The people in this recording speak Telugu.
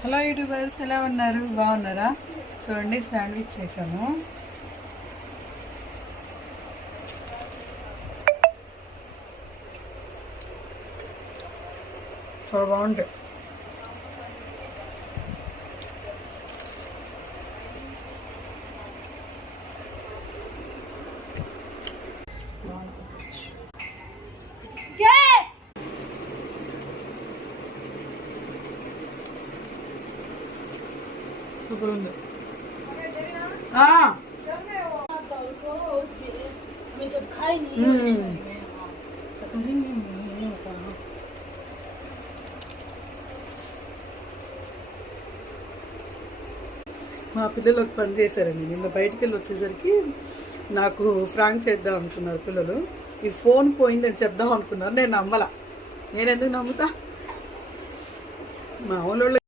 హలో యూట్యూబర్స్, ఎలా ఉన్నారు? బాగున్నారా? చూడండి, శాండ్విచ్ చేశాను. చాలా బాగుంటాయి. సూపర్ ఉంది. మా పిల్లలు ఒక పని చేశారండి. నిన్న బయటికి వెళ్ళి వచ్చేసరికి నాకు ఫ్రాంక్ చేద్దాం అనుకున్నారు పిల్లలు. ఈ ఫోన్ పోయిందని చెప్దాం అనుకున్నారు. నేను నమ్మలా. నేను ఎందుకు నమ్ముతా? మా ఊళ్ళో